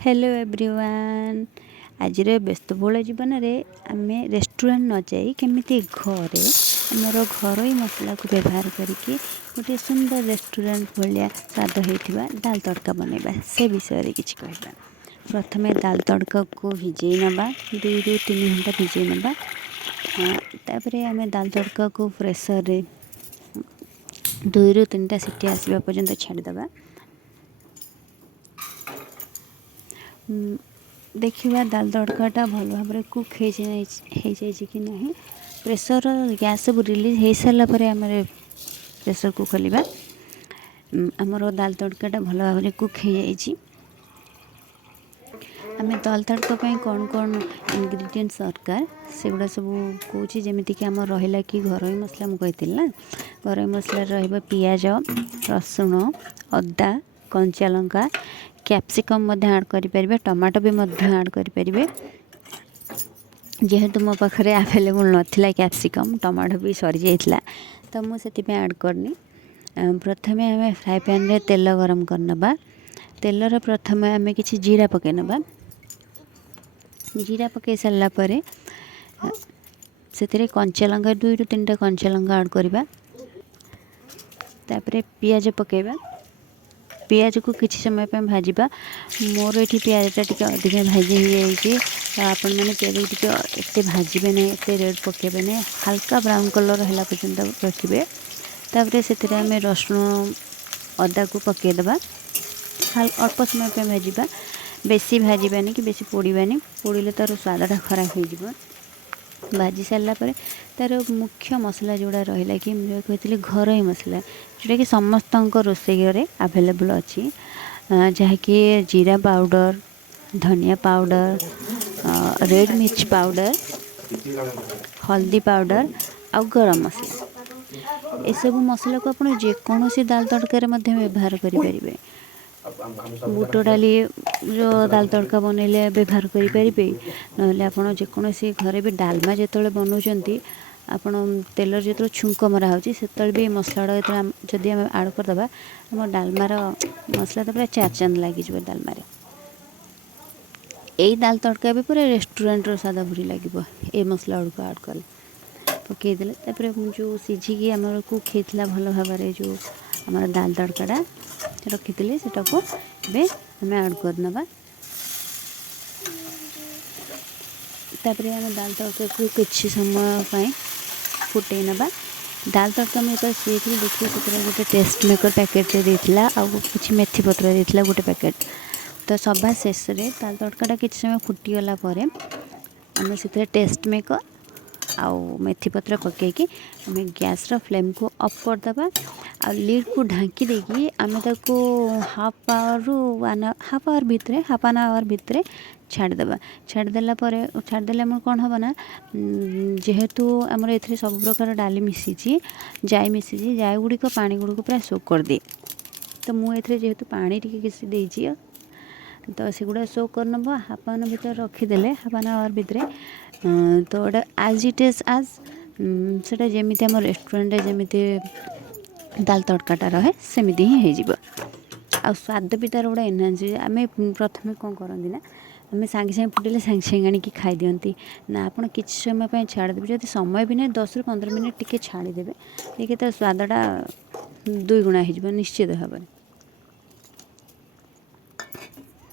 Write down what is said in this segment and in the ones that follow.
Hello everyone. आज व्यस्तबहुल जीवन में आम रेस्टोरेंट न जाई केमिति घरे आमर घर मसला को व्यवहार करके गोटे सुंदर रेस्टोरेंट भाया स्वाद होता दाल तड़का बनवा से विषय किसी कहवा। प्रथम दाल तड़का को भिजे नवा 2 ରୁ 3 घंटा भिजे नवा। तापर आम दाल तड़का को प्रेसर 2 ରୁ 3टा सीटी आसवा पर्यंत छाड़ीदे। देखिए दाल तड़काटा भल भाव कुक हो जाए कि नहीं। प्रेसर गैस सब रिलीज हो सारापर आम प्रेसर को खोलिबा। आमर दाल तड़काटा भल भाव कुक हो जाए। आम दाल तड़का कौन कौन इंग्रेडिएंट्स दरकार से गुड़ा सब कौन जमीक आम रहा कि घर मसला मुझे ना घर मसला रहा पियाज रसुण अदा कंचा लंका कैप्सिकम ऐड करें टमाटो भी ऐड करें। जेहेतु मो पाखे आवेलेबल नाला कैप्सिकम टमाटो भी सरी जाइए तो मुझे ऐड करनी। प्रथम आम फ्राए पैन रे तेल गरम करनबा। तेलर प्रथम आम कि जीरा पकई नबा। जीरा पकई सारापर से कंचा लंका 2 ରୁ 3टा कंचा लंका ऐड करवा। तापर पियाज पकेबा। पियाज को किसी समय पे भाजवा। मोर ये पियाजटा टी अधिक भाजी हो जाए आपण मैंने पियाज टे भाजबे ना एत रेड पकेबे ना हल्का ब्राउन कलर है पर्यंत रखिए। तापर से रसुण अदा को पकईदबा। अल्प समय पे भाजवा बेसी भाजबानी कि बेसी पोड़ानी पोड़े तार स्वादटा खराब हो भाजी सारापर तार मुख्य मसला जोड़ा रहा कि कहती घर मसला जोटा कि समस्त रोषेई घरे आवेलेबल अच्छी जहाँकि जीरा पाउडर धनिया पाउडर रेड मिर्च पाउडर हल्दी पाउडर आ गरम मसला ये सब मसला को आप जेकोसी दाल तड़कार व्यवहार करें। बुट डाली जो दाल तड़का बनइले व्यवहार करेंगे ना आप जेकोसी घरे भी डालमा जो बनाऊँ आपण तेलर जो छुंक मरा होते भी मसला जदि आम आड़ करदे आम डालमार मसला तो पूरा 4 चांद लगे डालमार। यही दाल तड़का भी पूरा रेस्टोरेंट स्वाद भरी लगे ये मसला गुड़ आड कले पकईदे। जो सीझिकी आम कुक होता भल भाव जो आम दाल तड़काटा रखी से आम ऐड करनबा। तापर आम दाल तड़का को किसी समय फुटे नबा। दाल तड़का में जो सीखी देखिए से गोटे टेस्ट मेकर पैकेट देता आ कि मेथी पत्र देता गोटे पैकेट। तो सभा शेष में दाल तड़काटा किसी समय फुटीगला आम से टेस्ट मेकर आउ मेथी पत्र पकईकि आम गैस फ्लेम को ऑफ करदे आ लीड को ढांकी देकी आम ताको हाफ एन आवर भितर छाड़देबा। छाड़देला छाड़देले आम कौन हम ना जेहेतु आमर ए सब प्रकार डाली मिसी जाई मिसी जाई गुड़िक पानी गुड़िक पूरा सोक कर दिए। तो मुझे जेहेतु पानी टी किसी देती तो सेगुड़ा सोक कर नब हाफ एन भर रखीदे हाफ एन आवर भितर तो गोटे आज इट इज आज से जमी आम रेस्टोरेंट जमी दाल तड़काटा रहे सेमती ही हो स्वाद भी तार गोटे एनहांस। आम प्रथम कौन करती ना आम सांगे सांगे फुटेले सांगे सांगे आनिकी खाई दियंती ना आपण किसी समय छाड़देवे जब समय भी नहीं 10 ରୁ 15 मिनट टिके छाड़देवे देखिए तार स्वादटा 2 गुणा हो निश्चित भाव।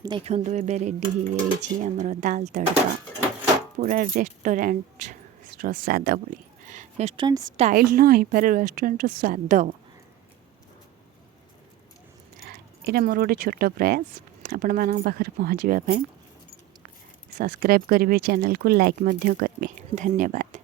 देखो ए रेडी हो आमर दाल तड़का पूरा रेस्टोरेंट स्वाद भली रेस्टोरेंट स्टाइल न हो पारे रेस्टोरेंट स्वाद यहाँ मोर गोटे छोट प्रयास आपण मान पाखे पहुँचापी। सब्सक्राइब करेंगे चैनल को लाइक करेंगे। धन्यवाद।